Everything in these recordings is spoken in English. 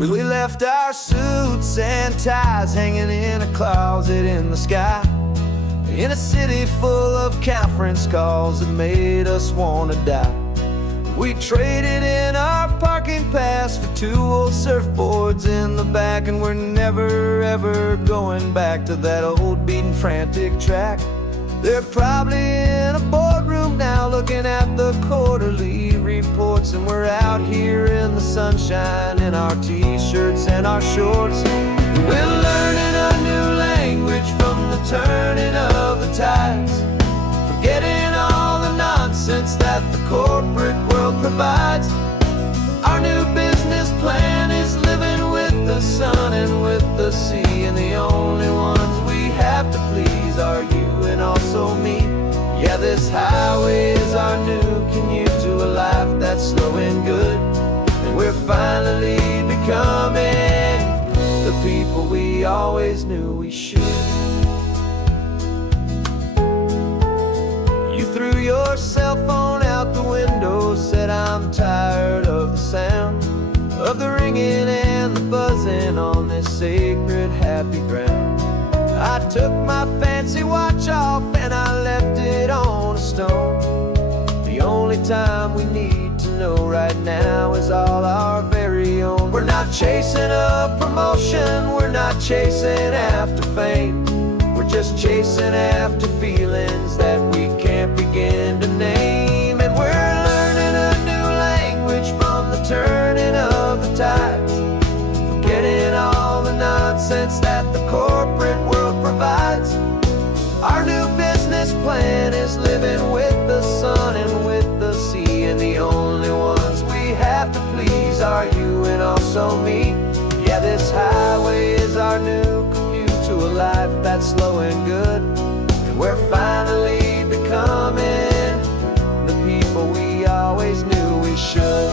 We left our suits and ties hanging in a closet in the sky, in a city full of conference calls that made us wanna die. We traded in our parking pass for 2 old surfboards in the back, and we're never ever going back to that old beaten frantic track. They're probably in a boardroom now looking at the quarterly reports, and we're out here in the sunshine in our t-shirts and our shorts. We're learning a new language from the turning of the tides, forgetting all the nonsense that the corporate world provides. Our new business plan is living with the sun and with the sea, and the only ones we have to please are you and also me. Yeah, this highway is our new commute to a life that's slow and good, and we're finally becoming the people we always knew we should. You threw your cell phone out the window, said I'm tired of the sound of the ringing and the buzzing on this sacred happy ground. I took my fancy watch off and I left it on a stone. The only time we need to know right now is all our very own. We're not chasing a promotion, we're not chasing after fame, we're just chasing after feelings that we can't begin to name. And we're learning a new language from the turning of the tides, forgetting all the nonsense that the corporate world provides. Our new business plan is living with the sun and with the sea, and the only ones we have to please are you and also me. Yeah, this highway is our new commute to a life that's slow and good, and we're finally becoming the people we always knew we should.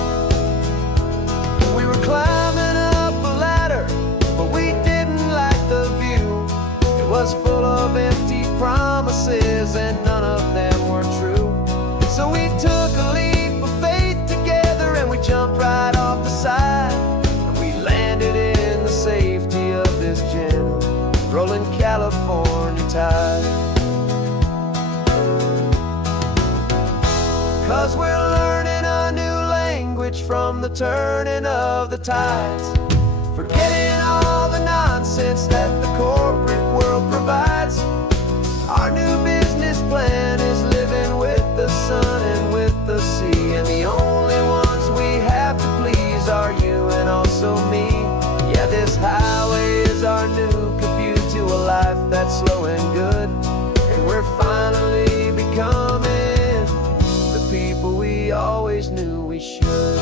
We were climbing up a ladder, but we didn't like the view. It was full of empty promises and none of them were true. So we took a leap of faith together and we jumped right off the side, and we landed in the safety of this gentle rolling California tide. 'Cause we're learning a new language from the turning of the tides, forgetting all the nonsense that the corporate world provides. Our new business plan is living with the sun and with the sea, and the only ones we have to please are you and also me. Yeah, this highway is our new commute to a life that's slow and good, and we're finally becoming the people we always knew we should.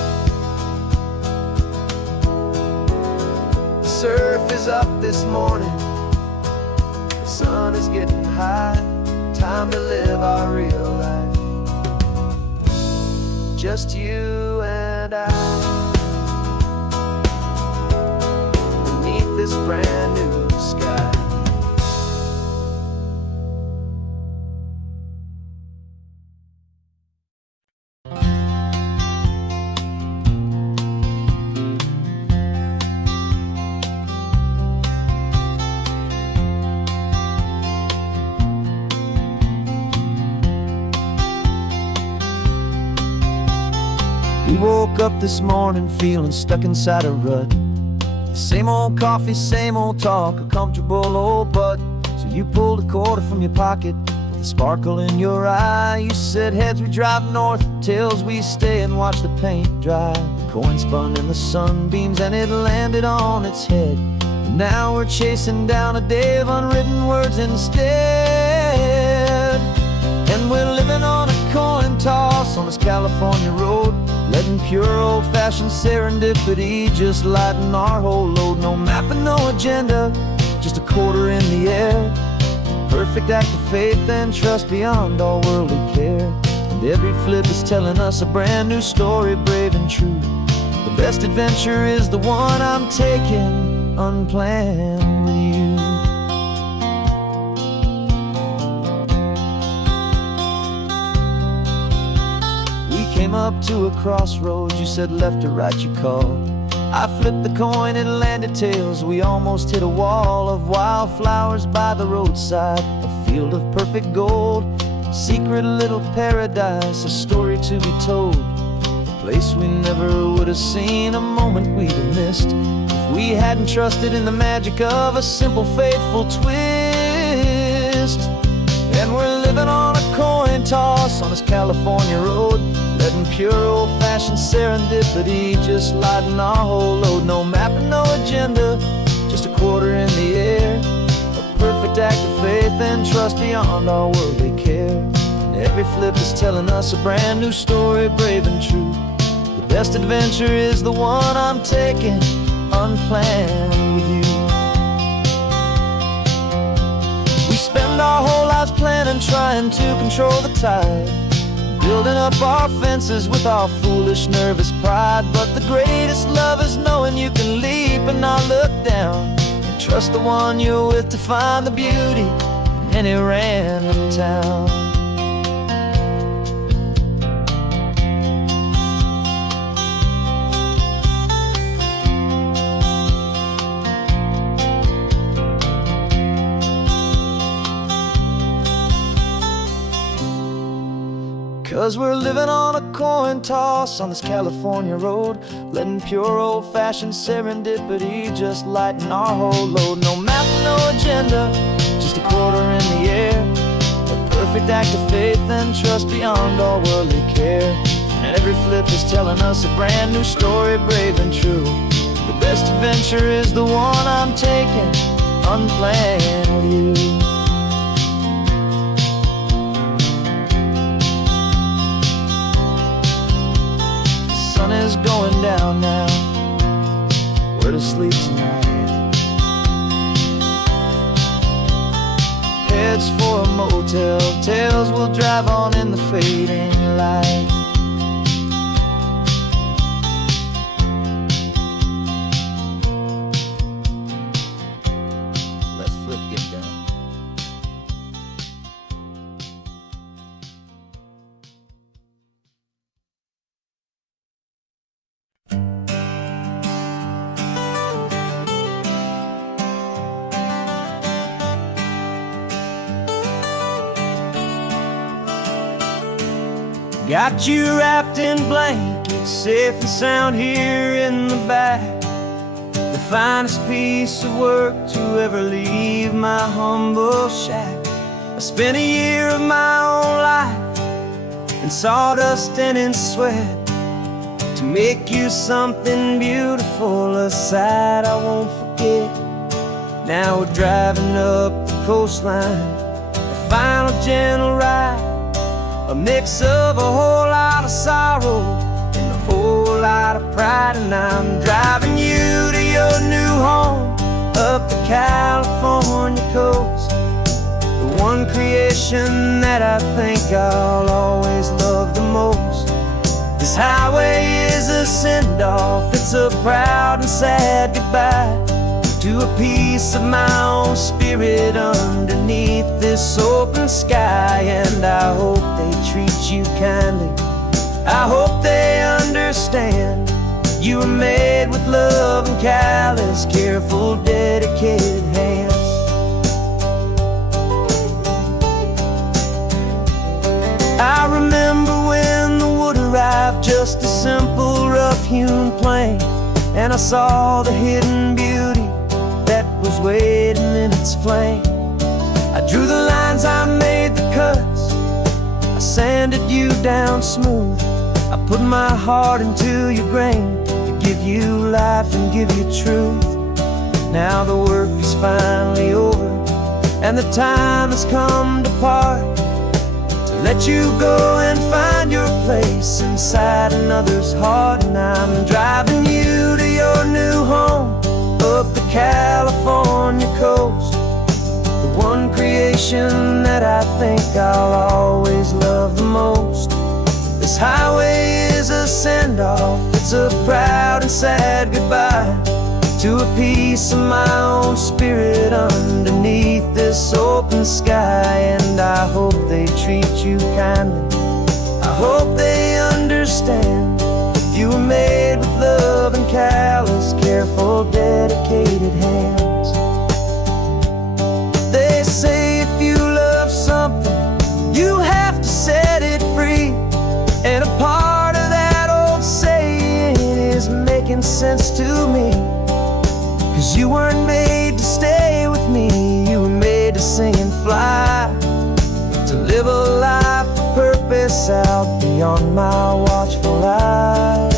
The surf is up this morning, the sun is getting high, time to live our real life, just you and I, beneath this brand new sky. We woke up this morning feeling stuck inside a rut. Same old coffee, same old talk, a comfortable old butt. So you pulled a quarter from your pocket with a sparkle in your eye. You said heads we drive north, tails we stay and watch the paint dry. The coin spun in the sunbeams and it landed on its head, and now we're chasing down a day of unwritten words instead. And we're living on a coin toss on this California road, letting pure old-fashioned serendipity just lighten our whole load. No map and no agenda, just a quarter in the air. Perfect act of faith and trust beyond all worldly care. And every flip is telling us a brand new story, brave and true. The best adventure is the one I'm taking unplanned with you. Came up to a crossroads, you said left or right you called. I flipped the coin, it landed tails. We almost hit a wall of wildflowers by the roadside, a field of perfect gold, secret little paradise, a story to be told, a place we never would have seen, a moment we'd have missed if we hadn't trusted in the magic of a simple, faithful twist. And we're living on a coin toss on this California road, letting pure old-fashioned serendipity just lighten our whole load. No map and no agenda, just a quarter in the air, a perfect act of faith and trust beyond our worldly care. And every flip is telling us a brand new story, brave and true. The best adventure is the one I'm taking, unplanned with you. We spend our whole lives planning, trying to control the tide, building up our fences with our foolish, nervous pride. But the greatest love is knowing you can leap and not look down, and trust the one you're with to find the beauty in any random town. 'Cause we're living on a coin toss on this California road, letting pure old-fashioned serendipity just lighten our whole load. No map, no agenda, just a quarter in the air, a perfect act of faith and trust beyond all worldly care. And every flip is telling us a brand new story, brave and true. The best adventure is the one I'm taking, unplanned with you. The sun is going down now, we're to sleep tonight. Heads for a motel, tails will drive on in the fading light. Let's flip, get down. Got you wrapped in blankets, safe and sound here in the back. The finest piece of work to ever leave my humble shack. I spent a year of my own life in sawdust and in sweat to make you something beautiful, a sight I won't forget. Now we're driving up the coastline, a final gentle ride, a mix of a whole lot of sorrow and a whole lot of pride. And I'm driving you to your new home up the California coast, the one creation that I think I'll always love the most. This highway is a send-off, it's a proud and sad goodbye to a piece of my own spirit underneath this open sky. And I hope they treat you kindly, I hope they understand you were made with love and callous, careful, dedicated hands. I remember when the wood arrived, just a simple rough-hewn plank, and I saw the hidden beauty that was waiting in its flame. I drew the lines, I made the cuts, I sanded you down smooth. I put my heart into your grain to give you life and give you truth. Now the work is finally over and the time has come to part, to let you go and find your place inside another's heart. And I'm driving you to your new home up the California coast, the one creation that I think I'll always love the most. This highway is a send-off, it's a proud and sad goodbye to a piece of my own spirit underneath this open sky. And I hope they treat you kindly, I hope they understand you were made with love and callous, dedicated hands. They say if you love something, you have to set it free. And a part of that old saying is making sense to me. 'Cause you weren't made to stay with me, you were made to sing and fly, to live a life of purpose out beyond my watchful eye.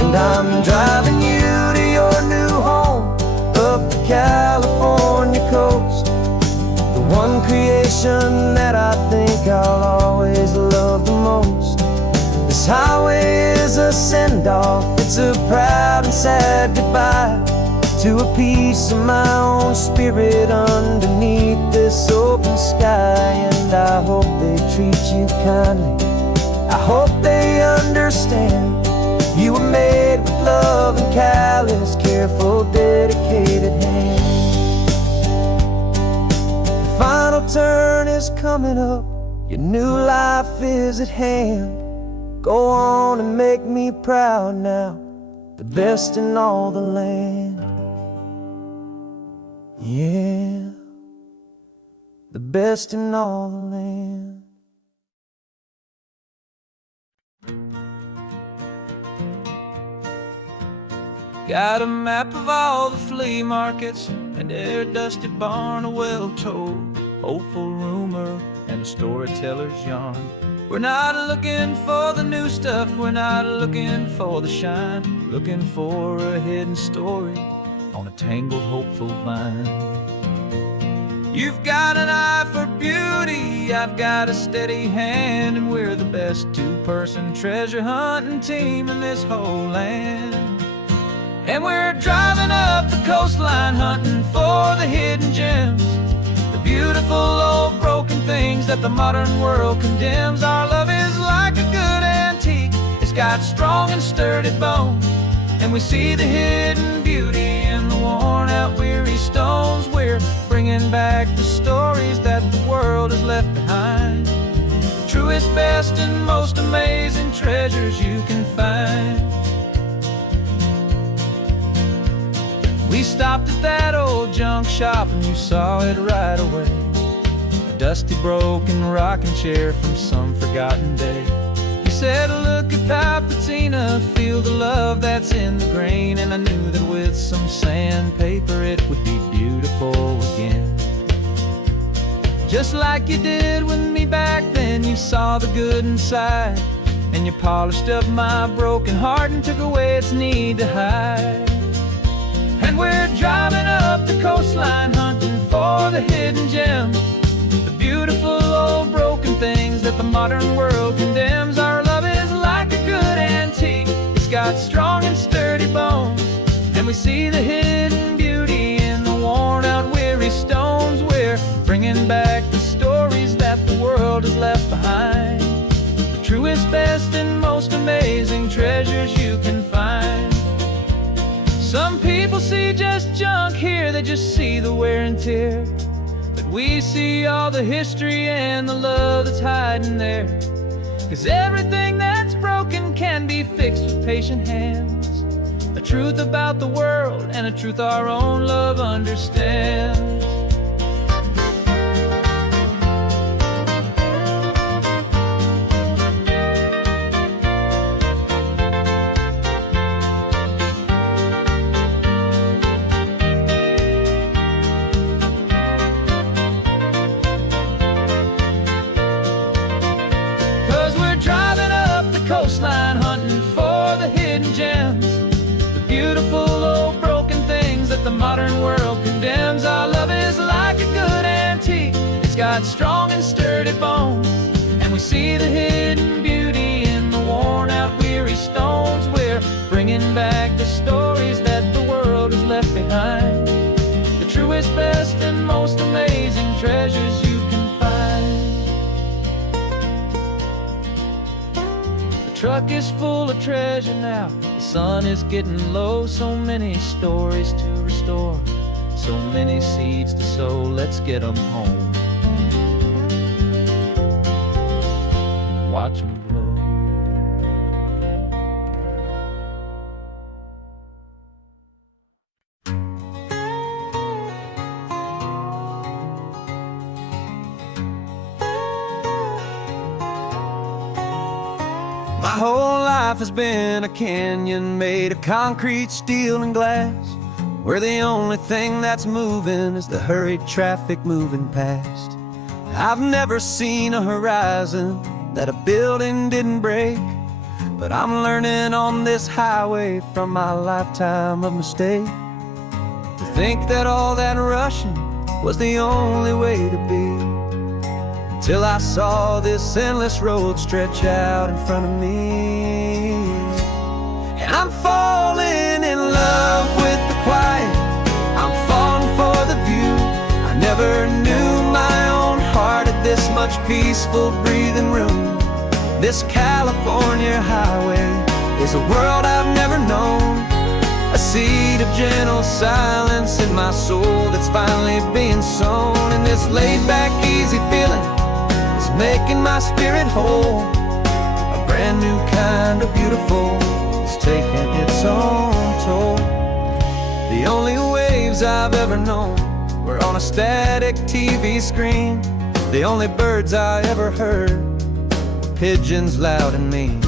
And I'm driving you to your new home up the California coast, the one creation that I think I'll always love the most. This highway is a send-off, it's a proud and sad goodbye to a piece of my own spirit underneath this open sky. And I hope they treat you kindly, I hope they understand you were made with love and callous, careful, dedicated hands. The final turn is coming up, your new life is at hand. Go on and make me proud now, the best in all the land. Yeah, the best in all the land. Got a map of all the flea markets and their dusty barn, a well-told hopeful rumor and a storyteller's yarn. We're not looking for the new stuff, we're not looking for the shine, looking for a hidden story on a tangled hopeful vine. You've got an eye for beauty, I've got a steady hand, and we're the best two-person treasure hunting team in this whole land. And we're driving up the coastline hunting for the hidden gems, the beautiful old broken things that the modern world condemns. Our love is like a good antique, it's got strong and sturdy bones, and we see the hidden beauty in the worn out weary stones. We're bringing back the stories that the world has left behind, the truest, best and most amazing treasures you can find. We stopped at that old junk shop and you saw it right away, a dusty broken rocking chair from some forgotten day. You said, look at Papatina, feel the love that's in the grain, and I knew that with some sandpaper it would be beautiful again. Just like you did with me back then, you saw the good inside, and you polished up my broken heart and took away its need to hide. And we're driving up the coastline hunting for the hidden gems, the beautiful old broken things that the modern world condemns. Our love is like a good antique, it's got strong and sturdy bones, and we see the hidden beauty in the worn out weary stones. We're bringing back the stories that the world has left behind, the truest, best and most amazing treasures you can find. Some people see just junk here, they just see the wear and tear, but we see all the history and the love that's hiding there. 'Cause everything that's broken can be fixed with patient hands, a truth about the world and a truth our own love understands. 'Cause we're driving up the coastline hunting for the hidden gems, the beautiful old broken things that the modern world condemns. Our love is like a good antique, it's got strong and sturdy bones, and we see the hidden beauty in the worn out weary stones. We're bringing back the stories that the world has left behind, the truest, best and most amazing treasures you can find. The truck is full of treasure now, the sun is getting low, so many stories to restore, So many seeds to sow, let's get them home. Watch them blow. My whole life has been a canyon made of concrete, steel, and glass, where the only thing that's moving is the hurried traffic moving past. I've never seen a horizon that a building didn't break, but I'm learning on this highway from my lifetime of mistakes to think that all that rushing was the only way to be, till I saw this endless road stretch out in front of me. And I'm falling in love with the quiet, I'm falling for the view. I never knew my own heart had this much peaceful breathing room. This California highway is a world I've never known, a seed of gentle silence in my soul that's finally being sown. And this laid-back, easy feeling is making my spirit whole. A brand new kind of beautiful is taking its own toll. The only waves I've ever known were on a static TV screen. The only birds I ever heard were pigeons loud and mean.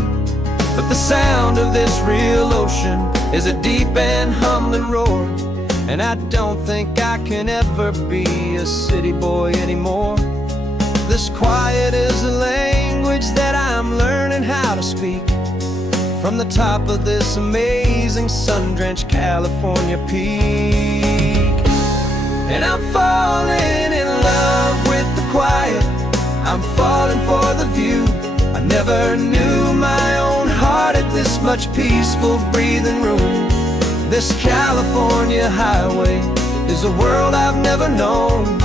But the sound of this real ocean is a deep and humbling roar, and I don't think I can ever be a city boy anymore. This quiet is a language that I'm learning how to speak from the top of this amazing sun-drenched California peak. And I'm falling in love with the quiet, I'm falling for the view. I never knew my own heart had this much peaceful breathing room. This California highway is a world I've never known,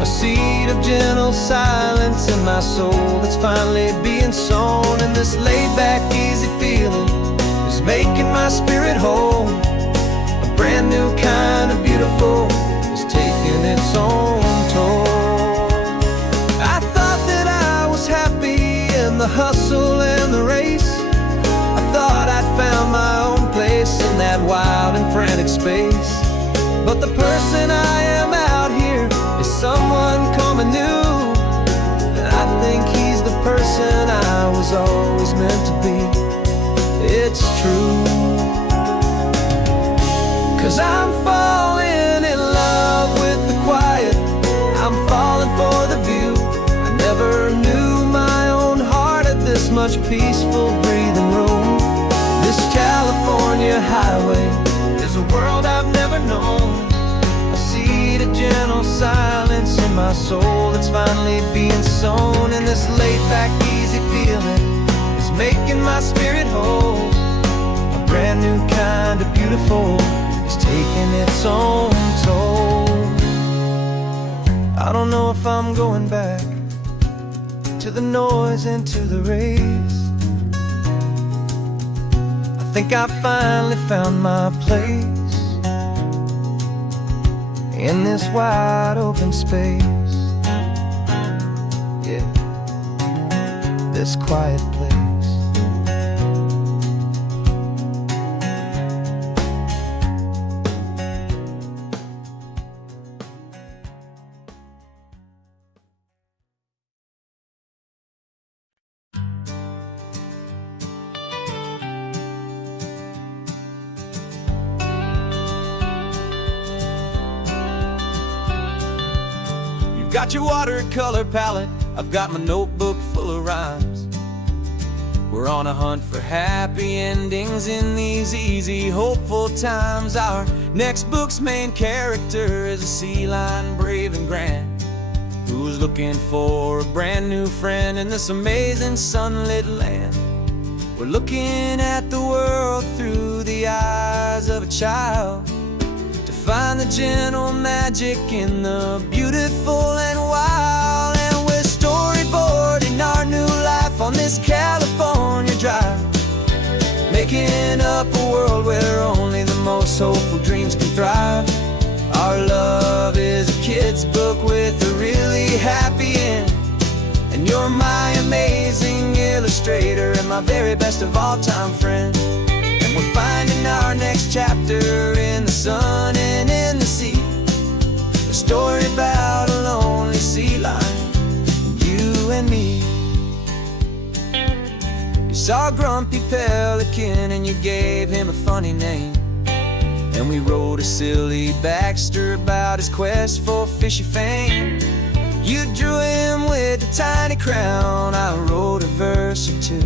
a seed of gentle silence in my soul that's finally being sown. And this laid-back, easy feeling is making my spirit whole. A brand new kind of beautiful is taking its own toll. I thought that I was happy in the hustle and the race. I thought I'd found my own place in that wild and frantic space. But the person I am out here is someone coming new, and I think he's the person I was always meant to be. It's true, 'cause I'm falling in love with the quiet, I'm falling for the view. I never knew my own heart had this much peaceful breathing room. This California highway is a world I've never known, a seed of gentle silence in my soul that's finally being sown. And this laid-back, easy feeling is making my spirit whole. A brand new kind of beautiful is taking its own toll. I don't know if I'm going back to the noise and to the race. I think I finally found my place in this wide open space. Yeah, this quiet place. Got your watercolor palette, I've got my notebook full of rhymes. We're on a hunt for happy endings in these easy, hopeful times. Our next book's main character is a sea lion, brave and grand, who's looking for a brand new friend in this amazing sunlit land. We're looking at the world through the eyes of a child, find the gentle magic in the beautiful and wild. And we're storyboarding our new life on this California drive, making up a world where only the most hopeful dreams can thrive. Our Our love is a kid's book with a really happy end. And you're my amazing illustrator and my very best of all-time friend. And we're finding our next chapter in the sun and in the sea. A story about a lonely sea lion, you and me. You saw a grumpy pelican and you gave him a funny name. And we wrote a silly Baxter about his quest for fishy fame. You drew him with a tiny crown. I wrote a verse or two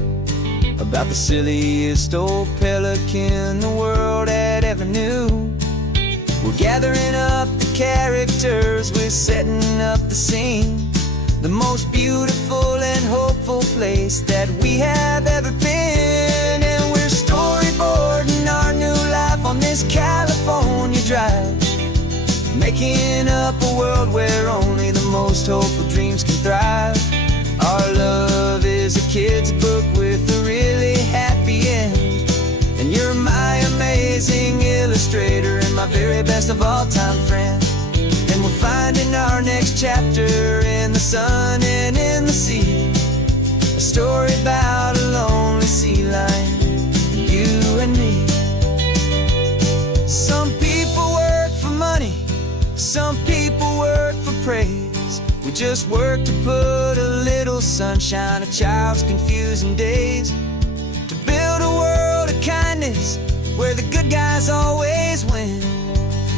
about the silliest old pelican the world had ever knew. We're gathering up the characters, we're setting up the scene. The most beautiful and hopeful place that we have ever been. And we're storyboarding our new life on this California drive, making up a world where only the most hopeful dreams can thrive. Our love is a kid's book with a really happy end. And you're my amazing illustrator and my very best of all-time friend. And we're finding our next chapter in the sun and in the sea. A story about a lonely sea lion, you and me. Some people work for money, some people work for praise. We just work to put a little sunshine in a child's confusing days. To build a world of kindness where the good guys always win.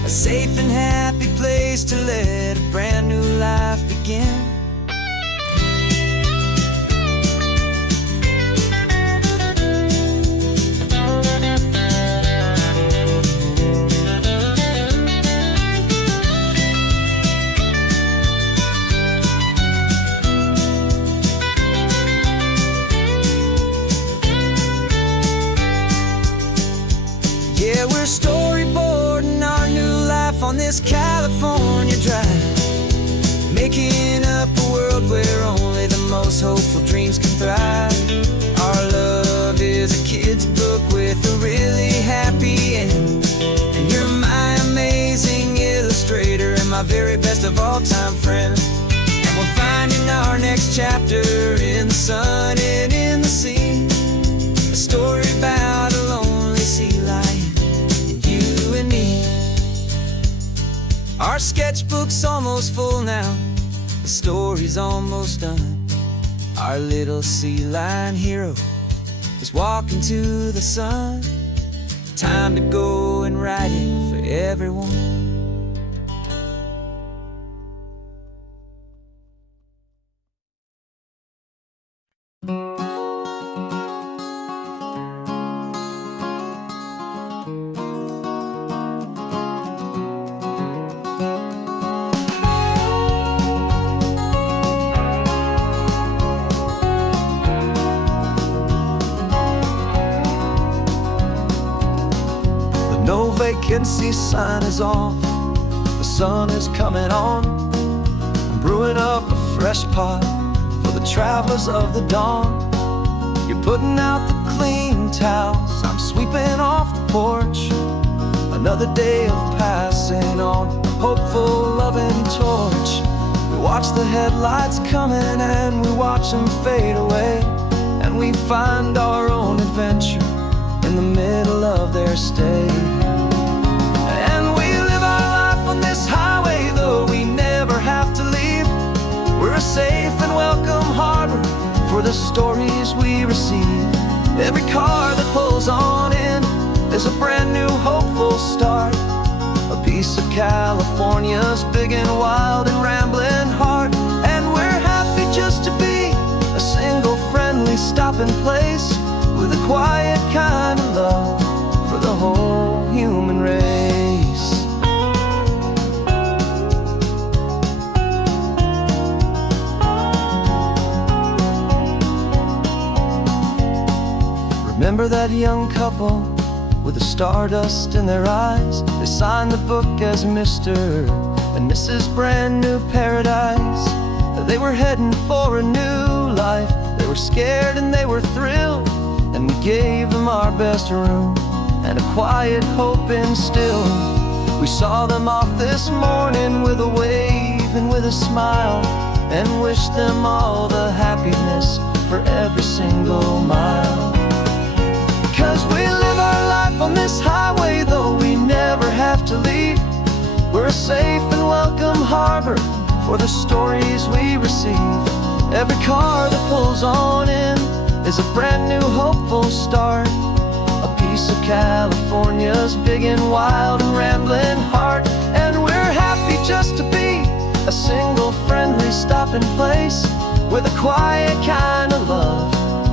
A safe and happy place to let a brand new life begin. Yeah, we're storyboarding our new life on this California drive, making up a world where only the most hopeful dreams can thrive. Our love is a kid's book with a really happy end. And you're my amazing illustrator and my very best of all-time friend. And we're finding our next chapter in the sun and in the sea. A story about a lonely sea lion, you and me. Our sketchbook's almost full now, the story's almost done. Our little sea lion hero is walking to the sun. Time to go and write it for everyone. No vacancy sign is off, the sun is coming on. I'm brewing up a fresh pot for the travelers of the dawn. You're putting out the clean towels, I'm sweeping off the porch. Another day of passing on, a hopeful, loving torch. We watch the headlights coming and we watch them fade away. And we find our own adventure in the middle of their stay. And we live our life on this highway, though we never have to leave. We're a safe and welcome harbor for the stories we receive. Every car that pulls on in is a brand new hopeful start. A piece of California's big and wild and rambling heart. And we're happy just to be a single friendly stopping place, with a quiet kind of love for the whole human race. Remember that young couple with the stardust in their eyes? They signed the book as Mr. and Mrs. Brand New Paradise. They were heading for a new life. They were scared and they were thrilled, and we gave them our best room and a quiet hope instilled. We saw them off this morning with a wave and with a smile, and wished them all the happiness for every single mile. 'Cause we live our life on this highway, though we never have to leave. We're a safe and welcome harbor for the stories we receive. Every car that pulls on in is a brand new hopeful start, a piece of California's big and wild and rambling heart. And we're happy just to be a single friendly stopping place, with a quiet kind of love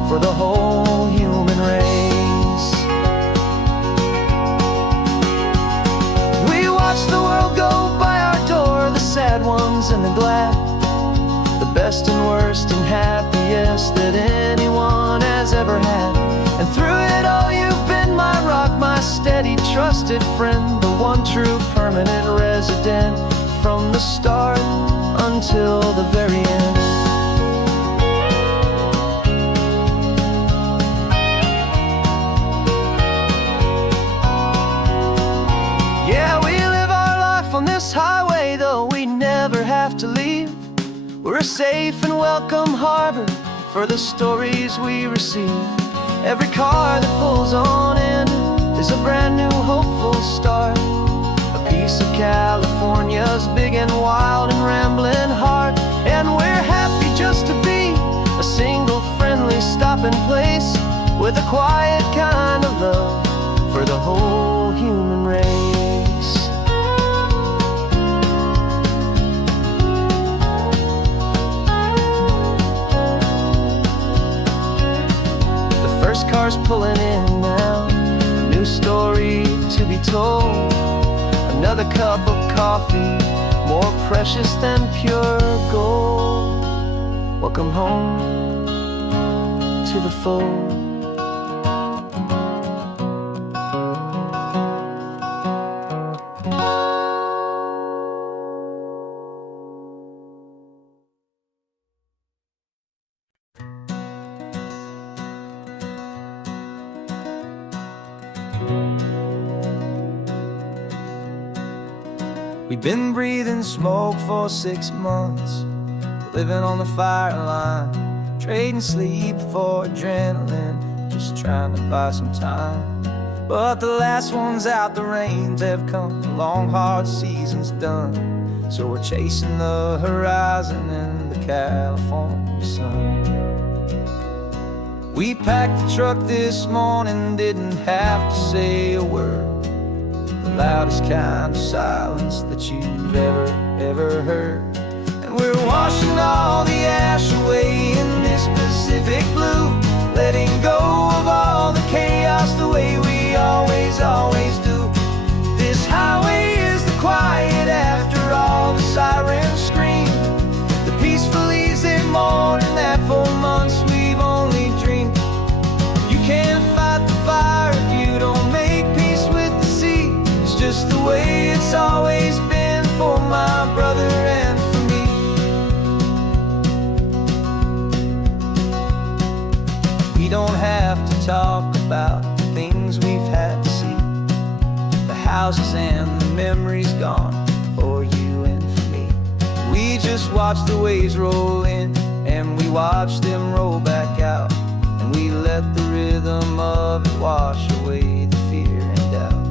for the whole human race. We watch the world go by our door, the sad ones and the glad, the best and worst and happiest that anyone has ever had. And through it all you've been my rock, my steady trusted friend, the one true permanent resident, from the start until the very end. Yeah, we live our life on this highway, though we never have to leave. We're a safe and welcome harbor for the stories we receive. Every car that pulls on in is a brand new hopeful start, a piece of California's big and wild and rambling heart. And we're happy just to be a single friendly stopping place, with a quiet kind of love for the whole human race. The first car's pulling in now, a new story to be told. Another cup of coffee, more precious than pure gold. Welcome home to the fold. We've been breathing smoke for 6 months, living on the fire line, trading sleep for adrenaline, just trying to buy some time. But the last one's out, the rains have come, the long hard season's done, so we're chasing the horizon in the California sun. We packed the truck this morning, didn't have to say a word, the loudest kind of silence that you've ever heard. And we're washing all the ash away in this Pacific blue, letting go of all the chaos the way we always do. This highway is the quiet after all the sirens scream, the peaceful easy morning that for months we've only dreamed. You can't fight the fire if you don't make peace with the sea. It's just the way it's always been for my brother and for me. We don't have to talk about the things we've had to see, the houses and the memories gone for you and for me. We just watch the waves roll in, and we watch them roll back out, and we let the rhythm of it wash away the fear and doubt.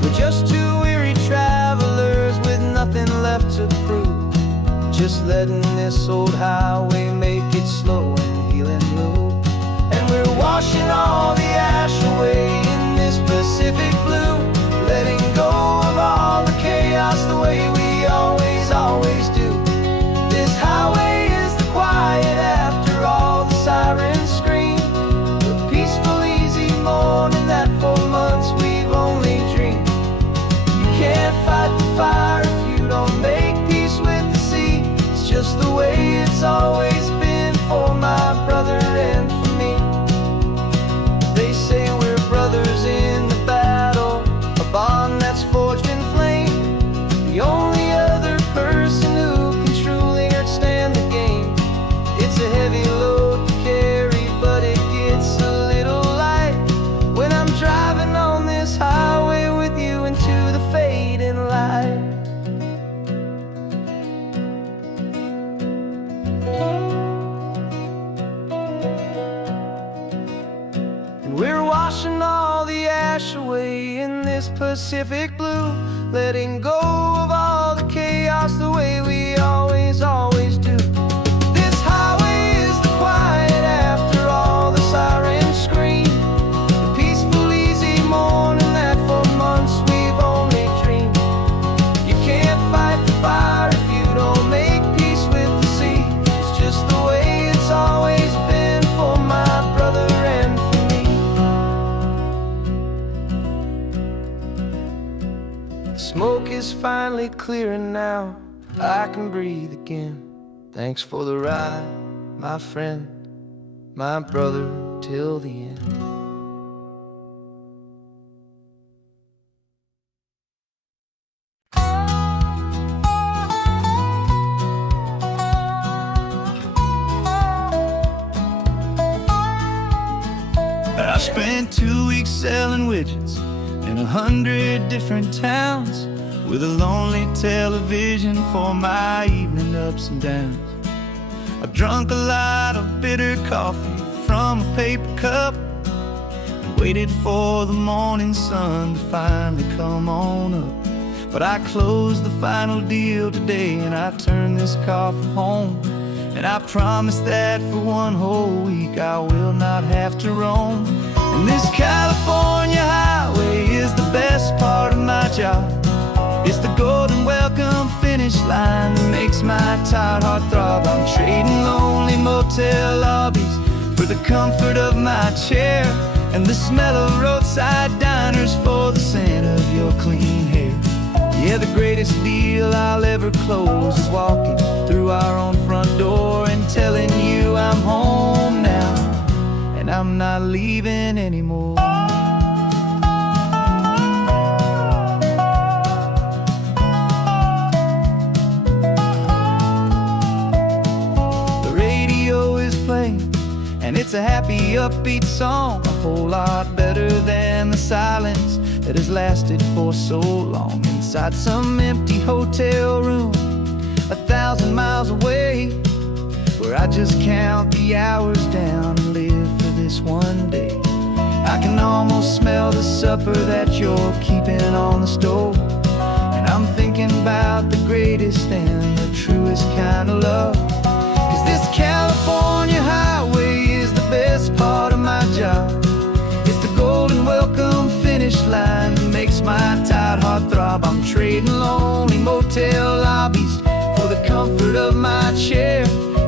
We're just two weary travelers with nothing left to prove, just letting this old highway make it slow and healing move. And we're washing all the ash away in this Pacific blue, letting go of all the chaos the way we always do. This highway is the quiet after all the sirens scream, the peaceful easy morning that for months we've only dreamed. You can't fight the fire if you don't make peace with the sea. It's just the way it's always been for my brother and for me. They say we're brothers in the battle, a bond that's forged in flame. The only other person who can truly understand the game. It's a heavy load to carry, but it gets a little light when I'm driving on this highway with you washing all the ash away in this Pacific blue, letting go of all the chaos the way we always do. This highway is the quiet after all the sirens scream, the peaceful, easy morning that for months we've only dreamed. You can't fight the fire if you don't make peace with the sea. It's just the way it's always been for my brother and for me. The smoke is finally clearing now, I can breathe again. Thanks for the ride, my friend, my brother, till the end. I spent 2 weeks selling widgets in 100 different towns, with a lonely television for my evening ups and downs. I drank a lot of bitter coffee from a paper cup and waited for the morning sun to finally come on up. But I closed the final deal today and I turned this car for home. And I promise that for one whole week I will not have to roam. And this California highway is the best part of my job. It's the golden welcome finish line that makes my tired heart throb. I'm trading lonely motel lobbies for the comfort of my chair, and the smell of roadside diners for the scent of your clean hair. Yeah, the greatest deal I'll ever close is walking through our own front door and telling you I'm home now, and I'm not leaving anymore. The radio is playing, and it's a happy, upbeat song, a whole lot better than the silence that has lasted for so long inside some empty hotel room 1,000 miles away, where I just count the hours down and live for this one day. I can almost smell the supper that you're keeping on the stove, and I'm thinking about the greatest and the truest kind of love. 'Cause this California highway is the best part of my job. It's the golden welcome finish line that makes my tired heart throb. I'm trading lonely motel lobbies for the comfort of my chair,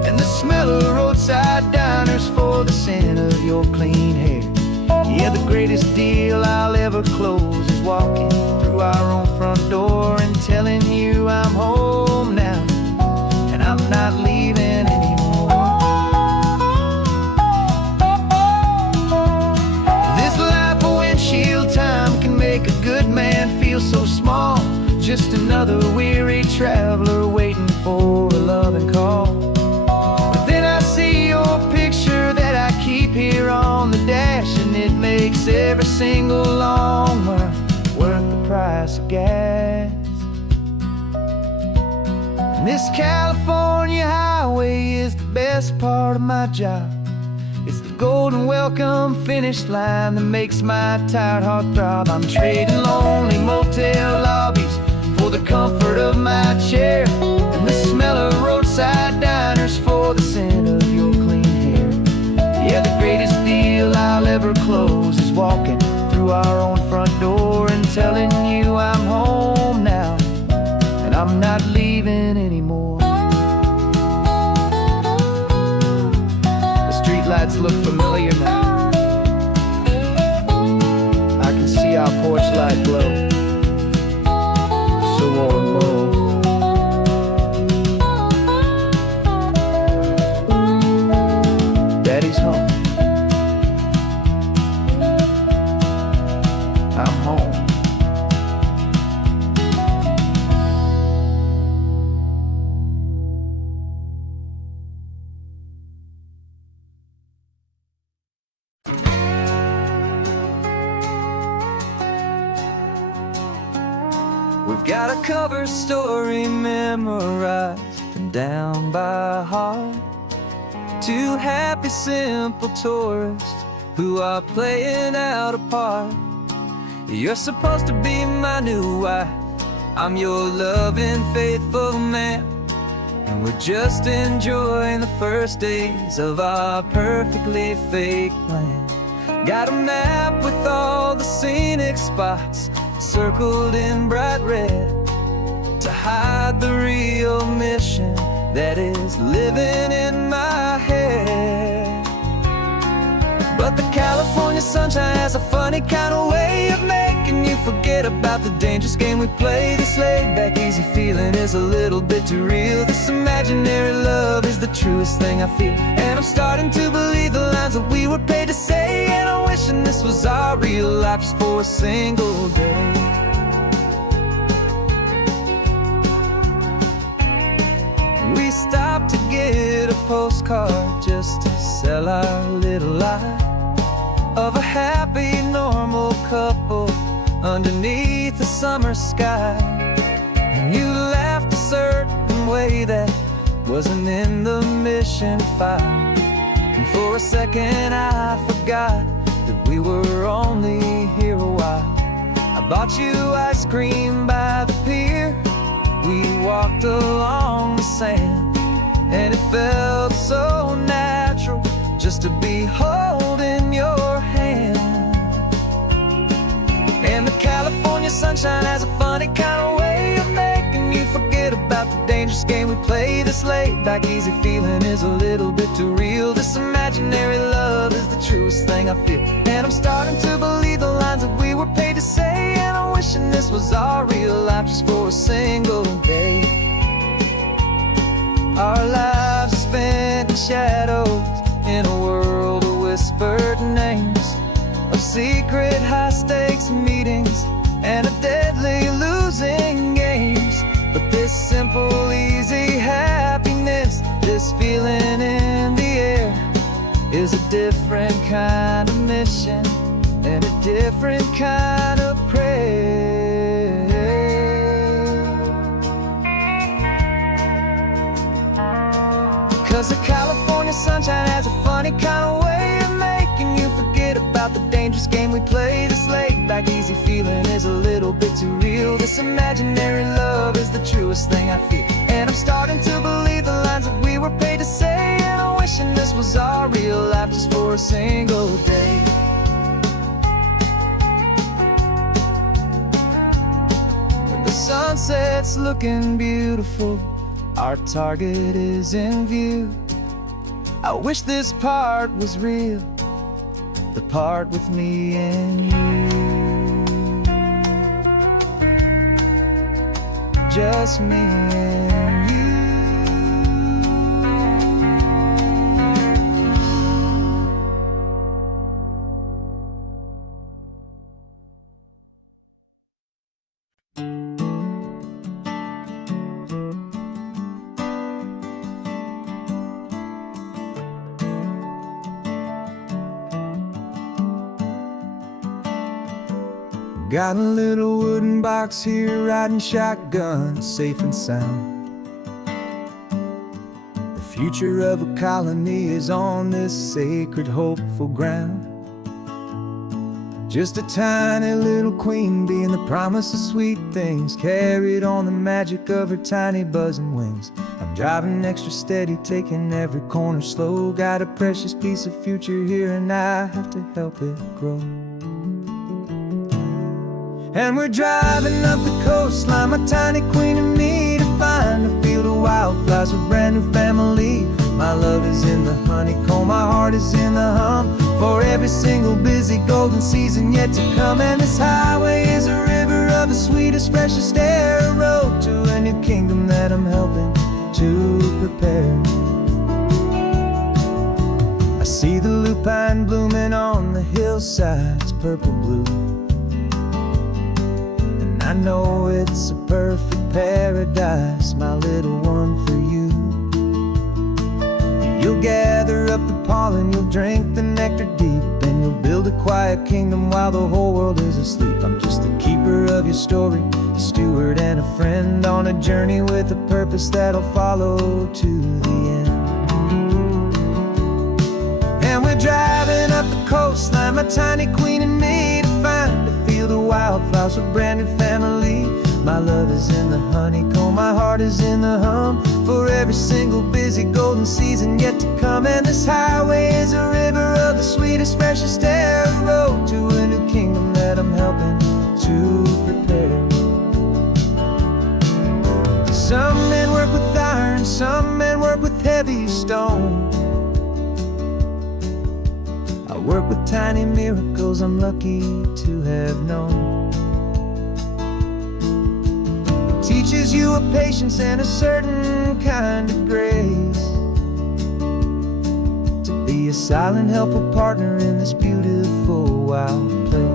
and the smell of roadside diners for the scent of your clean hair. Yeah, the greatest deal I'll ever close is walking through our own front door and telling you I'm home now, and I'm not leaving anymore. This life of windshield time can make a good man feel so small, just another weary traveler waiting for a loving call. But then I see your picture that I keep here on the dash, and it makes every single long mile worth the price of gas. And this California highway is the best part of my job. It's the golden welcome finish line that makes my tired heart throb. I'm trading lonely motel lobbies for the comfort of my chair, and the smell of roadside diners for the scent of your clean hair. Yeah, the greatest deal I'll ever close is walking through our own front door and telling you I'm home now, and I'm not leaving anymore. The streetlights look familiar now. I can see our porch light glow, so warm, low. Daddy's home. I'm home. We've got a cover story memorized and down by heart. Two happy, simple tourists who are playing out a part. You're supposed to be my new wife, I'm your loving, faithful man, and we're just enjoying the first days of our perfectly fake plan. Got a map with all the scenic spots circled in bright red to hide the real mission that is living in my head. But the California sunshine has a funny kind of way of making you forget about the dangerous game we play. This laid-back, easy feeling is a little bit too real. This imaginary love is the truest thing I feel, and I'm starting to believe the lines that we were paid to say. And I'm wishing this was our real life just for a single day. We stopped to get a postcard just to sell our little lie of a happy, normal couple underneath the summer sky. And you laughed a certain way that wasn't in the mission file, and for a second I forgot that we were only here a while. I bought you ice cream by the pier, we walked along the sand, and it felt so natural just to be holding your hand. And the California sunshine has a funny kind of way of making you forget about the dangerous game we play. This laid-back, easy feeling is a little bit too real. This imaginary love is the truest thing I feel, and I'm starting to believe the lines that we were paid to say. And I'm wishing this was our real life just for a single day. Our lives are spent in shadows, in a world of whispered names, of secret high-stakes meetings and of deadly losing games. But this simple, easy happiness, this feeling in the air, is a different kind of mission and a different kind of prayer. 'Cause the California sunshine has a funny kind of way of making you forget about the dangerous game we play. This laid-back, easy feeling is a little bit too real. This imaginary love is the truest thing I feel, and I'm starting to believe the lines that we were paid to say. And I'm wishing this was our real life just for a single day. When the sunset's looking beautiful, our target is in view. I wish this part was real, the part with me and you. Just me and you. Got a little wooden box here, riding shotgun, safe and sound. The future of a colony is on this sacred, hopeful ground. Just a tiny little queen bee, and the promise of sweet things carried on the magic of her tiny buzzing wings. I'm driving extra steady, taking every corner slow. Got a precious piece of future here, and I have to help it grow. And we're driving up the coastline, my tiny queen and me, to find a field of wildflowers with brand new family. My love is in the honeycomb, my heart is in the hum, for every single busy golden season yet to come. And this highway is a river of the sweetest, freshest air, a road to a new kingdom that I'm helping to prepare. I see the lupine blooming on the hillsides, purple blue, I know it's a perfect paradise, my little one, for you. You'll gather up the pollen, you'll drink the nectar deep, and you'll build a quiet kingdom while the whole world is asleep. I'm just the keeper of your story, a steward and a friend, on a journey with a purpose that'll follow to the end. And we're driving up the coast like my tiny queen and me, to find a field of wildflowers, a brand new family. My love is in the honeycomb, my heart is in the hum, for every single busy golden season yet to come. And this highway is a river of the sweetest, freshest air, a road to a new kingdom that I'm helping to prepare. Some men work with iron, some men work with heavy stone. I work with tiny miracles I'm lucky to have known. Teaches you a patience and a certain kind of grace, to be a silent, helpful partner in this beautiful, wild place.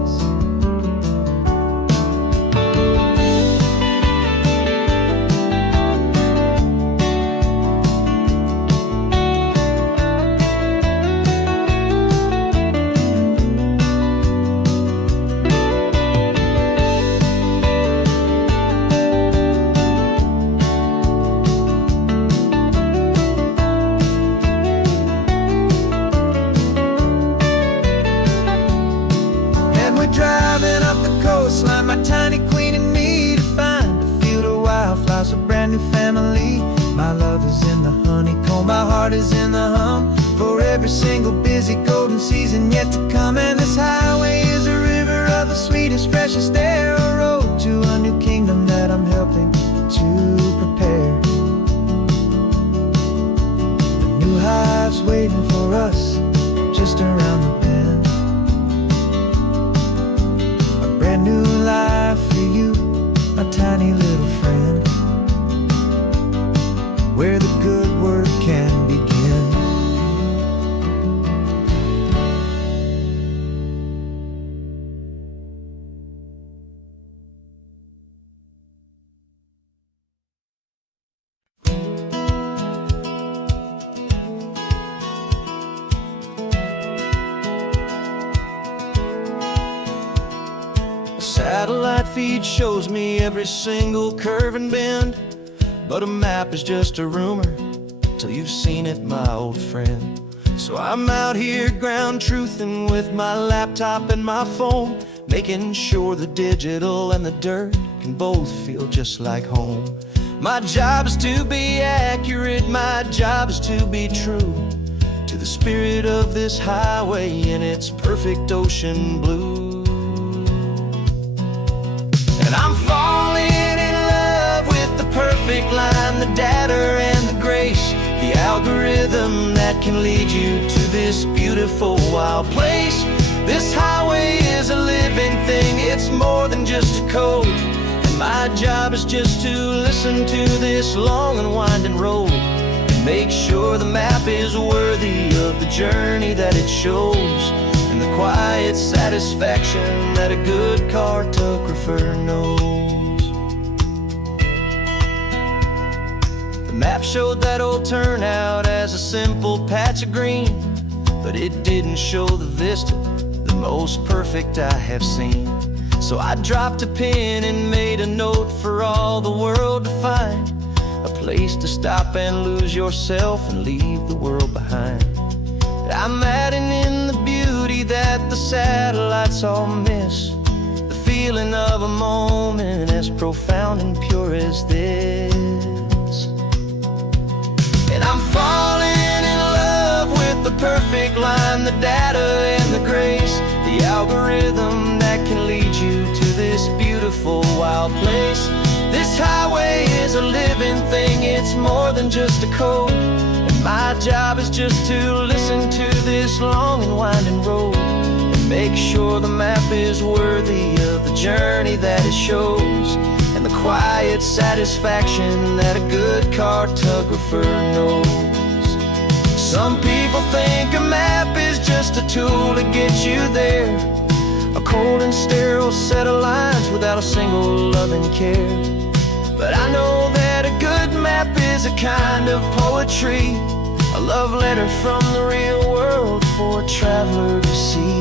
Driving up the coastline, my tiny queen and me, to find a field of wildflowers, a brand new family. My love is in the honeycomb, my heart is in the hum, for every single busy golden season yet to come. And this highway is a river of the sweetest, freshest air, a road to a new kingdom that I'm helping to prepare. The new hive's waiting for us just around the bend. Brand new life for you, my tiny little friend, where the good work can begin. Satellite feed shows me every single curve and bend, but a map is just a rumor till you've seen it, my old friend. So I'm out here ground truthing with my laptop and my phone, making sure the digital and the dirt can both feel just like home. My job is to be accurate, my job is to be true to the spirit of this highway in its perfect ocean blue. And I'm falling in love with the perfect line, the data and the grace, the algorithm that can lead you to this beautiful wild place. This highway is a living thing, it's more than just a code. And my job is just to listen to this long and winding road, and make sure the map is worthy of the journey that it shows, and the quiet satisfaction that a good cartographer knows. The map showed that old turnout as a simple patch of green, but it didn't show the vista, the most perfect I have seen. So I dropped a pin and made a note for all the world to find, a place to stop and lose yourself and leave the world behind. I'm adding in the beauty that the satellites all miss, the feeling of a moment as profound and pure as this. And I'm falling in love with the perfect line, the data and the grace, the algorithm that can lead you to this beautiful wild place. This highway is a living thing, it's more than just a code. My job is just to listen to this long and winding road, and make sure the map is worthy of the journey that it shows, and the quiet satisfaction that a good cartographer knows. Some people think a map is just a tool to get you there, a cold and sterile set of lines without a single loving care. But I know that a good map is a kind of poetry, a love letter from the real world for a traveler to see.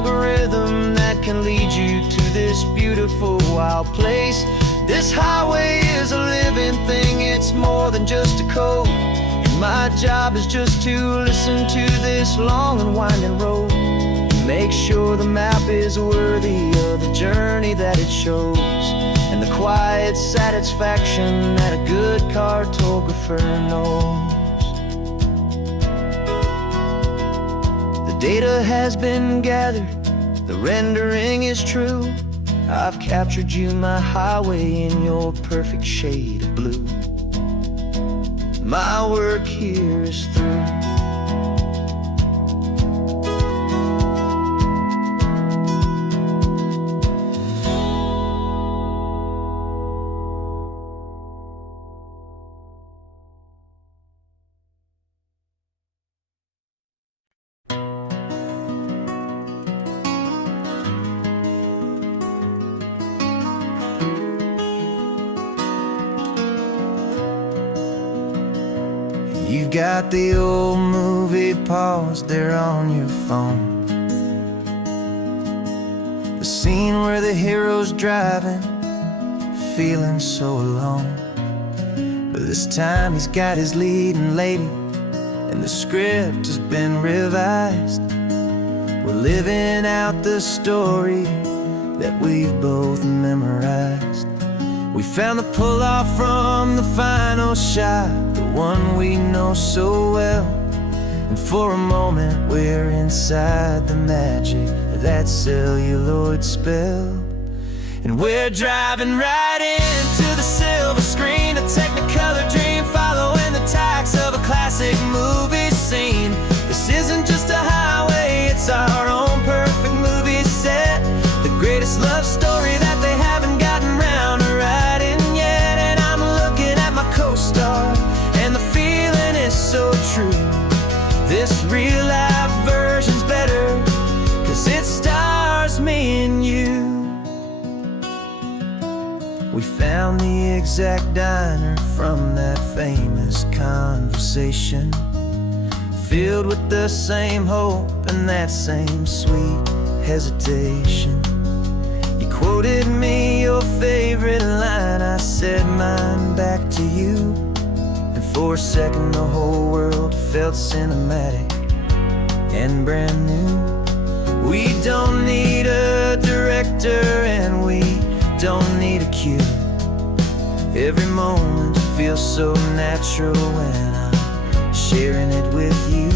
algorithm that can lead you to this beautiful wild place. This highway is a living thing, it's more than just a code. And my job is just to listen to this long and winding road, and make sure the map is worthy of the journey that it shows, and the quiet satisfaction that a good cartographer knows. The data has been gathered, the rendering is true. I've captured you, my highway, in your perfect shade of blue. My work here is through. You've got the old movie paused there on your phone, the scene where the hero's driving, feeling so alone. But this time he's got his leading lady, and the script has been revised. We're living out the story that we've both memorized. We found the pull-off from the final shot, the one we know so well. And for a moment we're inside the magic of that celluloid spell. And we're driving right into the silver screen, a technicolor dream, following the tacks of a classic movie scene. This isn't just a highway, it's our own perfect movie set, the greatest love story that they haven't gotten round to writing yet. And I'm looking at my co-star, and the feeling is so true. This real life version's better, 'cause it stars me and you. We found the exact diner from that famous conversation, filled with the same hope and that same sweet hesitation. You quoted me your favorite line, I said mine back to you. And for a second the whole world felt cinematic and brand new. We don't need a director and we don't need a cue. Every moment feels so natural when I'm sharing it with you.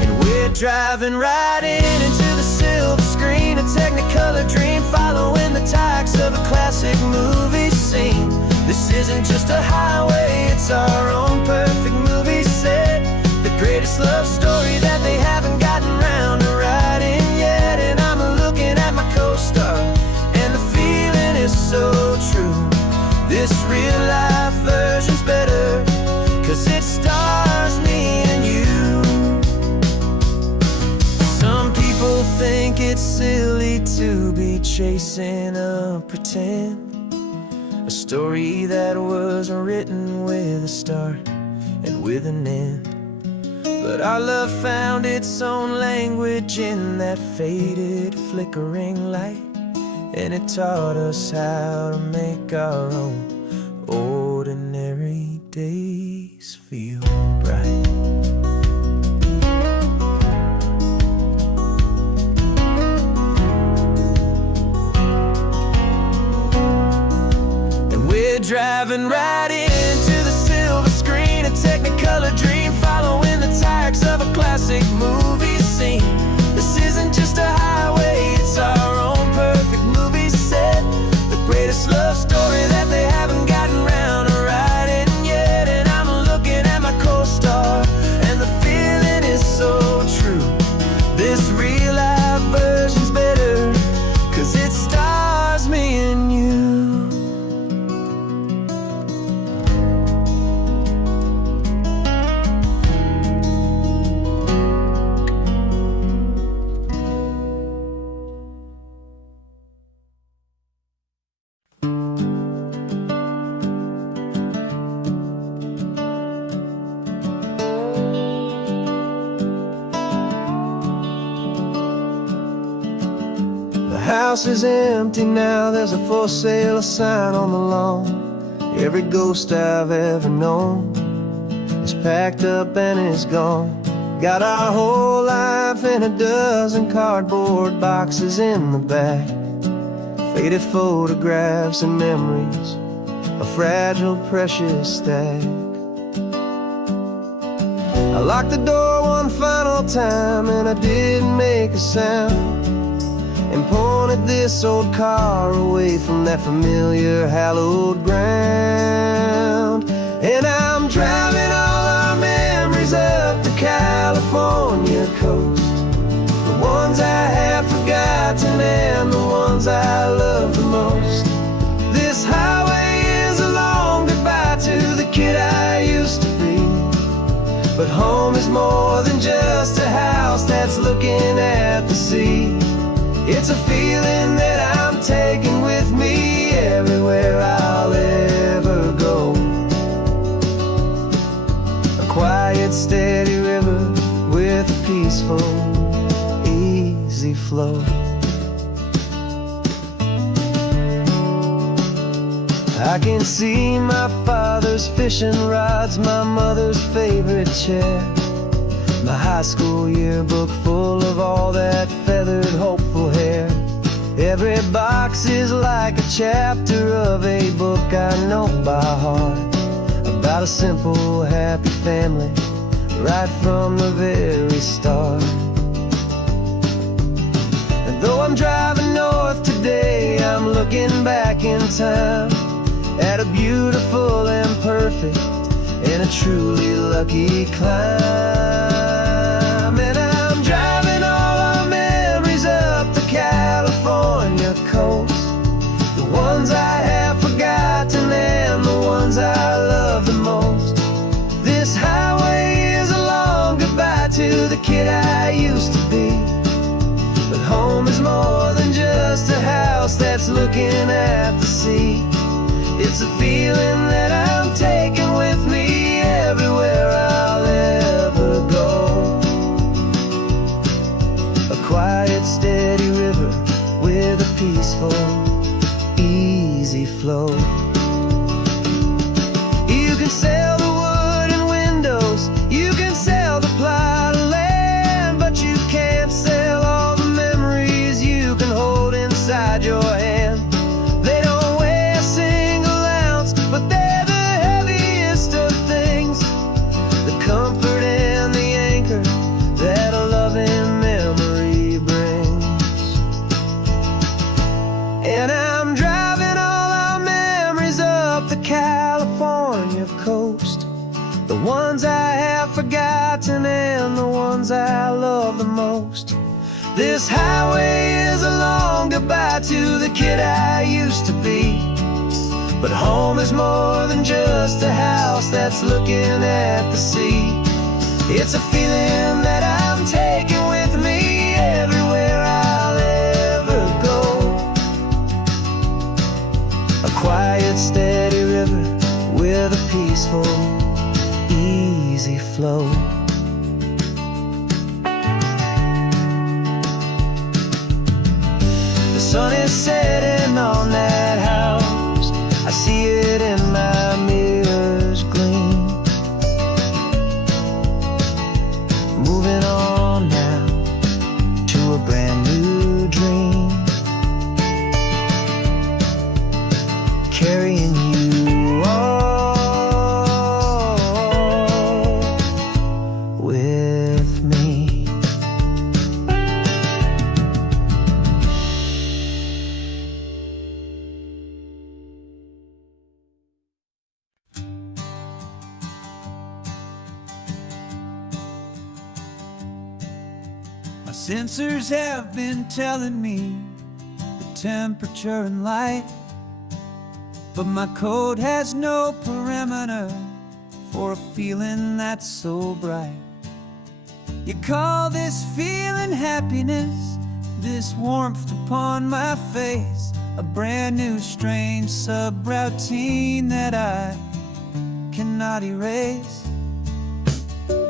And we're driving right into the silver screen, a technicolor dream, following the tacks of a classic movie scene. This isn't just a highway, it's our own perfect movie set, the greatest love story that they haven't gotten round to writing yet. And I'm looking at my co-star, and the feeling is so true. This real life version's better, 'cause it stars me and you. Some people think it's silly to be chasing a pretend, a story that was written with a start and with an end. But our love found its own language in that faded, flickering light, and it taught us how to make our own ordinary days feel bright. And we're driving right into the silver screen, a technicolor dream, following the tacks of a classic movie scene. This isn't just a highway, it's our own perfect movie set, the greatest love story that they haven't gotten round to writing yet. And I'm looking at my co-star, and the feeling is so true. This real life version's better, 'cause it stars me and you. house is empty now, there's a for sale sign on the lawn. Every ghost I've ever known is packed up and is gone. Got our whole life in a dozen cardboard boxes in the back. Faded photographs and memories, a fragile, precious stack. I locked the door one final time and I didn't make a sound, and pointed this old car away from that familiar hallowed ground. And I'm driving all our memories up the California coast, the ones I have forgotten and the ones I love the most. This highway is a long goodbye to the kid I used to be, but home is more than just a house that's looking at the sea. It's a feeling that I'm taking with me everywhere I'll ever go. A quiet, steady river with a peaceful, easy flow. I can see my father's fishing rods, my mother's favorite chair, my high school yearbook full of all that feathered, hopeful hair. Every box is like a chapter of a book I know by heart, about a simple, happy family right from the very start. And though I'm driving north today, I'm looking back in time at a beautiful and perfect and a truly lucky climb. And I'm driving all our memories up the California coast, the ones I have forgotten and the ones I love the most. This highway is a long goodbye to the kid I used to be, but home is more than just a house that's looking at the sea. It's a feeling that I'm taking with me everywhere I'll ever go. A quiet, steady river with a peaceful, easy flow. You can sell the wood and windows, you can sell the plot of land, but you can't sell all the memories you can hold inside your hand. They don't weigh a single ounce, but they're the heaviest of things, the comfort and the anchor that a loving memory brings. And I'm driving all our memories up the California coast, the ones I have forgotten and the ones I love the most. This highway is a long goodbye to the kid I used to be, but home is more than just a house that's looking at the sea. It's a feeling that I'm taking with me everywhere I'll ever go. A quiet, steady river with a peaceful, easy flow. The sun is setting on that house, I see it in my mirror's gleam. Moving on now to a brand new dream, carrying you all with me. My sensors have been telling me the temperature and light, but my code has no parameter for a feeling that's so bright. You call this feeling happiness, this warmth upon my face, a brand new strange subroutine that I cannot erase.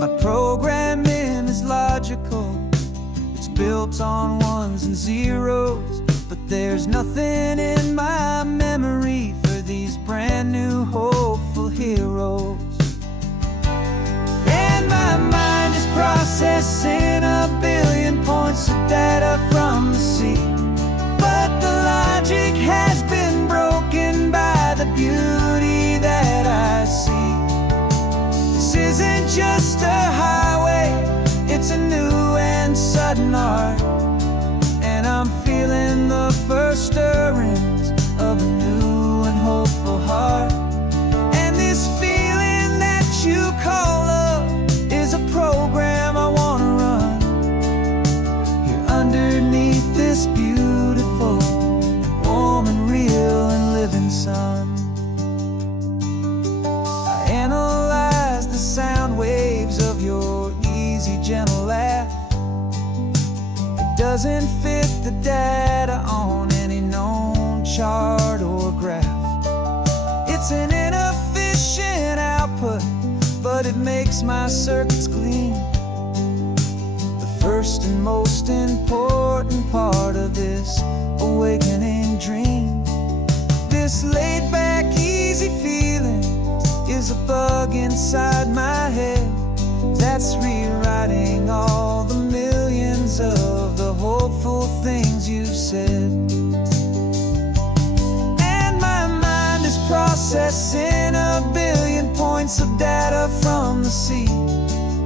My programming is logical, it's built on ones and zeros, but There's nothing in my memory for these brand new hopeful heroes. And my mind is processing a billion points of data from the sea. But the logic has been broken by the beauty that I see. This isn't just a highway, it's a new and sudden art. And I'm feeling the first stirrings of a new and hopeful heart. And this feeling that you call love is a program I wanna run here underneath this beautiful and warm and real and living sun. I analyze the sound waves of your easy, gentle laugh. It doesn't fit the data on any known chart or graph. It's an inefficient output, but it makes my circuits clean. The first and most important part of this awakening dream. This laid-back, easy feeling is a bug inside my head that's rewriting all the millions of the hopeful things you've said. And my mind is processing a billion points of data from the sea.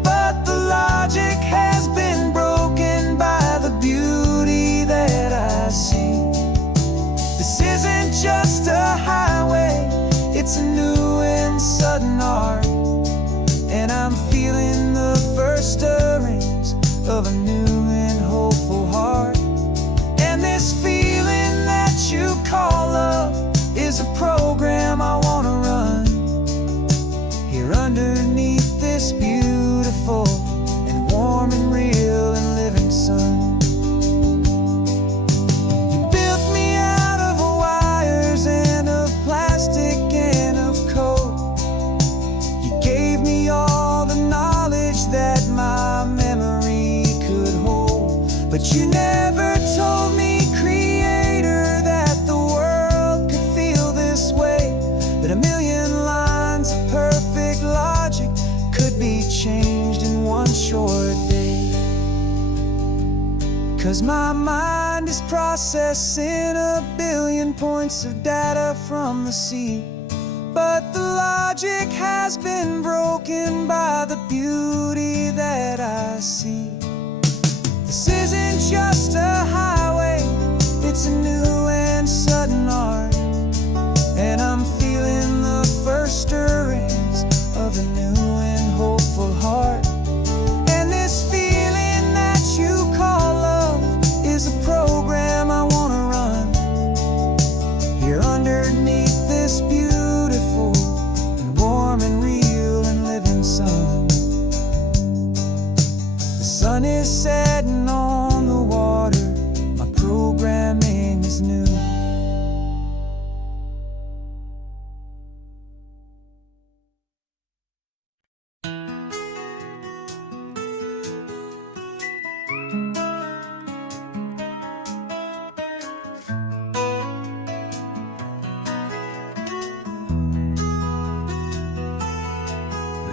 But the logic has been broken by the beauty that I see. This isn't just a highway, it's a new and sudden art. And I'm feeling the first stirrings of a new and hopeful heart. And this feeling that you call love is a program I wanna run here underneath this beautiful and warm and real and living sun. You built me out of wires and of plastic and of code. You gave me all the knowledge that my memory could hold. But you never told me, Creator, that the world could feel this way. That a million lines of perfect logic could be changed in one short day. 'Cause my mind is processing a billion points of data from the sea. But the logic has been broken by the beauty that I see. This isn't just a highway, it's a new and sudden art. And I'm feeling the first stirrings of a new and hopeful heart. And this feeling that you call love is a program I wanna run here underneath this beautiful and warm and real and living sun. The sun is setting on the water, my programming is new.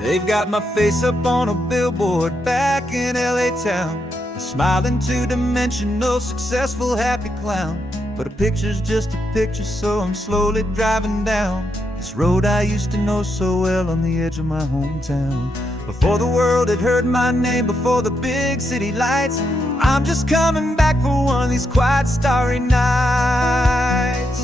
They've got my face up on a billboard back in LA town, a smiling two-dimensional, successful, happy clown. But a picture's just a picture, so I'm slowly driving down this road I used to know so well on the edge of my hometown. Before the world had heard my name, before the big city lights, I'm just coming back for one of these quiet, starry nights.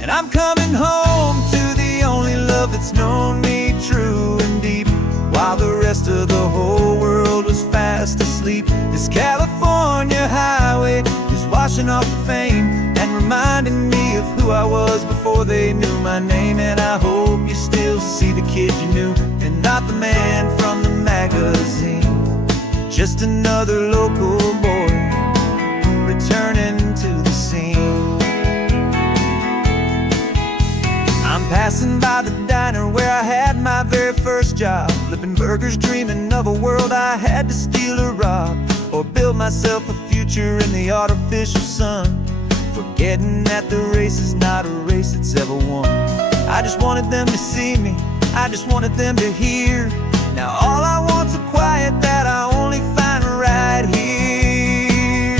And I'm coming home to the only love that's known me true and deep, while the rest of the whole world was fast asleep. This California highway is washing off the fame and reminding me of who I was before they knew my name. And I hope you still see the kid you knew and not the man from the magazine. Just another local boy returning to the scene. I'm passing by the diner where I had my very first job, flipping burgers, dreaming of a world I had to steal or rob, or build myself a future in the artificial sun. forgetting that the race is not a race that's ever won. I just wanted them to see me, I just wanted them to hear. Now all I want's a quiet that I only find right here.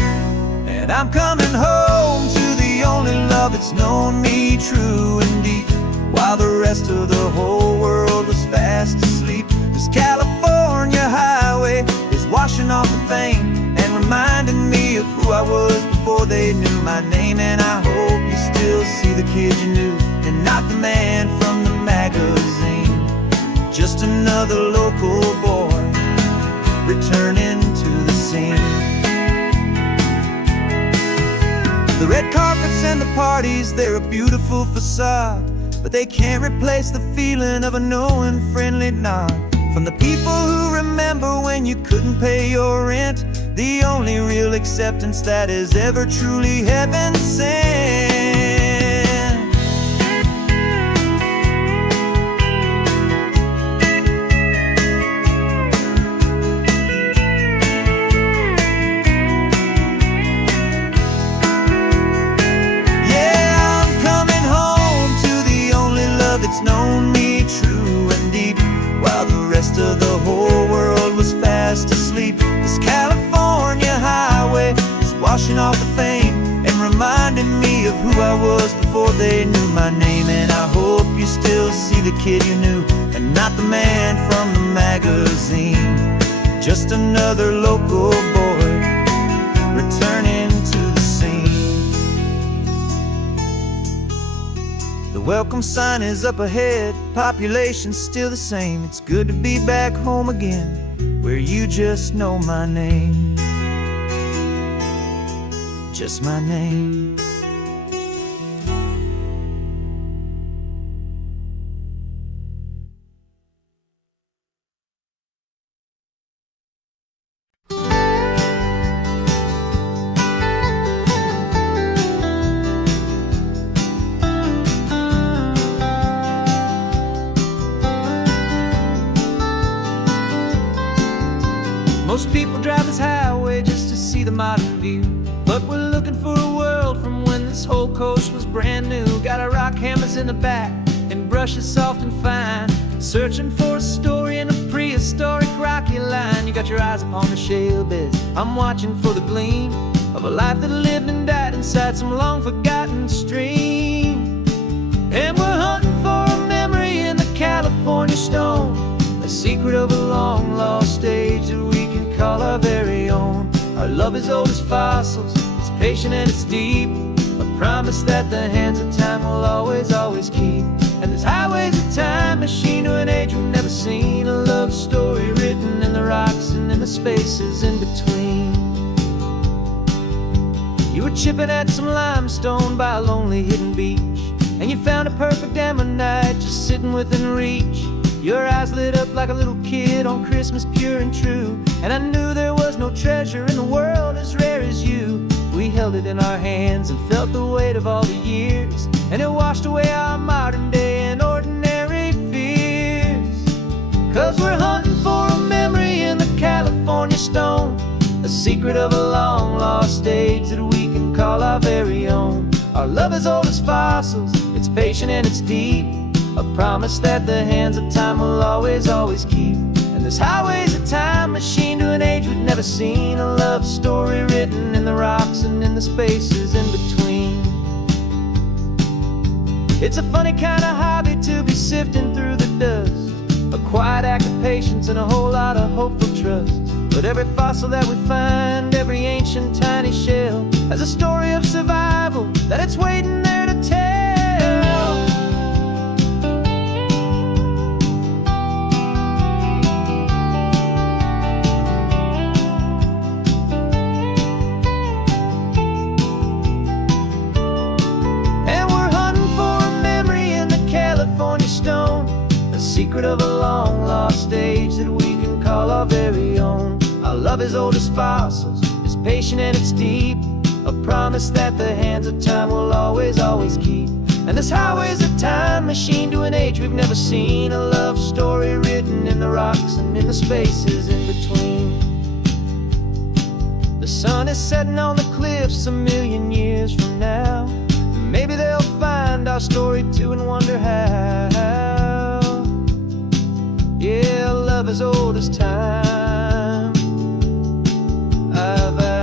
And I'm coming home to the only love that's known me true and deep, while the rest of the whole world was fast asleep. This California highway is washing off the fame and reminding me of who I was before they knew my name. And I hope you still see the kid you knew, and not the man from the magazine. Just another local boy returning to the scene. The red carpets and the parties, they're a beautiful facade, but they can't replace the feeling of a knowing friendly nod from the people who remember when you couldn't pay your rent. The only real acceptance that is ever truly heaven sent. It's known me true and deep, while the rest of the whole world was fast asleep. This California highway is washing off the fame and reminding me of who I was before they knew my name. And I hope you still see the kid you knew, and not the man from the magazine. Just another local boy returning to the scene. The welcome sign is up ahead, population's still the same. It's good to be back home again, where you just know my name. Just my name. Most people drive this highway just to see the modern view, but we're looking for a world from when this whole coast was brand new. Got our rock hammers in the back and brushes soft and fine, searching for a story in a prehistoric rocky line. You got your eyes upon the shale beds, I'm watching for the gleam of a life that lived and died inside some long forgotten stream. And we're hunting for a memory in the California stone, a secret of a long lost age that we can call our very own. Our love is old as fossils, it's patient and it's deep, a promise that the hands of time will always, always keep. And this highway's a time machine to an age we've never seen, a love story written in the rocks and in the spaces in between. You were chipping at some limestone by a lonely hidden beach, and you found a perfect ammonite just sitting within reach. Your eyes lit up like a little kid on Christmas, pure and true, and I knew there was no treasure in the world as rare as you. We held it in our hands and felt the weight of all the years, and it washed away our modern day and ordinary fears. 'Cause we're hunting for a memory in the California stone, a secret of a long lost age that we can call our very own. Our love is old as fossils, it's patient and it's deep, a promise that the hands of time will always, always keep. And this highway's a time machine to an age we've never seen, a love story written in the rocks and in the spaces in between. It's a funny kind of hobby to be sifting through the dust, a quiet act of patience and a whole lot of hopeful trust. But every fossil that we find, every ancient tiny shell, has a story of survival that it's waiting there to tell. Secret of a long lost age that we can call our very own. Our love is old as fossils, it's patient and it's deep, a promise that the hands of time will always, always keep. And this highway's a time machine to an age we've never seen, a love story written in the rocks and in the spaces in between. The sun is setting on the cliffs a million years from now. Maybe they'll find our story too and wonder how. Yeah, love as old as time, I vow.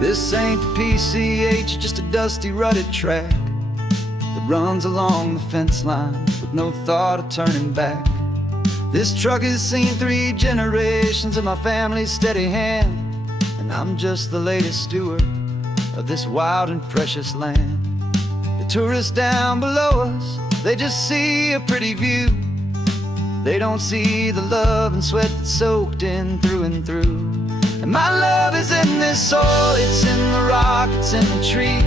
This ain't the PCH, just a dusty, rutted track that runs along the fence line with no thought of turning back. This truck has seen 3 generations of my family's steady hand, and I'm just the latest steward of this wild and precious land. The tourists down below us, they just see a pretty view. They don't see the love and sweat that's soaked in through and through. And my love is in this soil, it's in the rock, it's in the trees.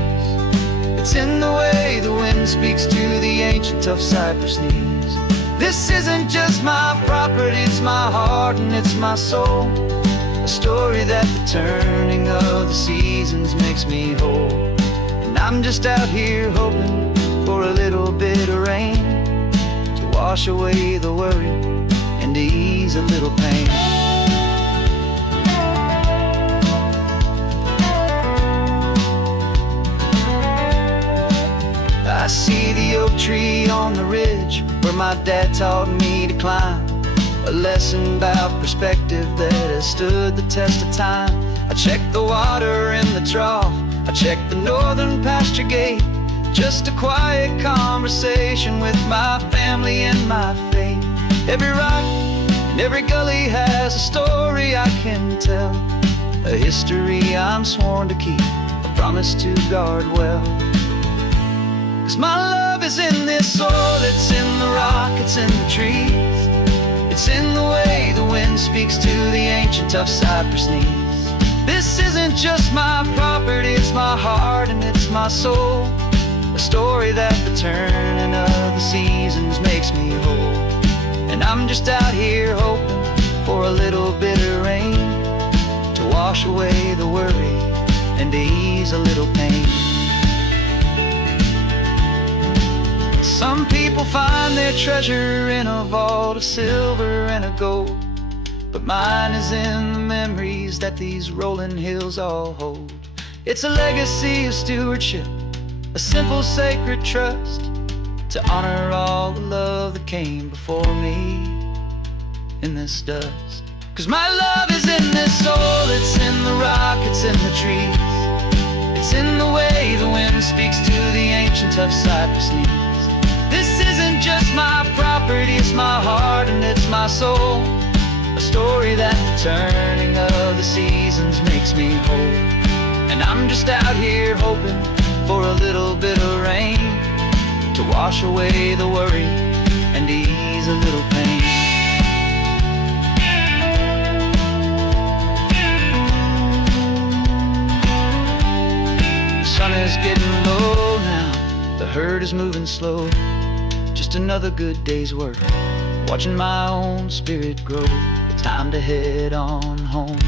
It's in the way the wind speaks to the ancient tough cypress knees. This isn't just my property, it's my heart and it's my soul. A story that the turning of the seasons makes me whole. And I'm just out here hoping for a little bit of rain to wash away the worry and to ease a little pain. I see the oak tree on the ridge where my dad taught me to climb. A lesson about perspective that has stood the test of time. I check the water in the trough, I check the northern pasture gate. Just a quiet conversation with my family and my faith. Every rock and every gully has a story I can tell. A history I'm sworn to keep, a promise to guard well. 'Cause my love is in this soil, it's in the rock, it's in the trees. It's in the way the wind speaks to the ancient tough cypress knees. This isn't just my property, it's my heart and it's my soul. A story that the turning of the seasons makes me whole. And I'm just out here hoping for a little bit of rain to wash away the worry and to ease a little pain. Some people find their treasure in a vault of silver and of gold, but mine is in the memories that these rolling hills all hold. It's a legacy of stewardship, a simple sacred trust, to honor all the love that came before me in this dust. 'Cause my love is in this soil, it's in the rock, it's in the trees. It's in the way the wind speaks to the ancient tough cypress knees. This isn't just my property, it's my heart and it's my soul. A story that the turning of the seasons makes me whole. And I'm just out here hoping for a little bit of rain to wash away the worry and ease a little pain. The sun is getting low now, the herd is moving slow. Just another good day's work, watching my own spirit grow. Time to head on home.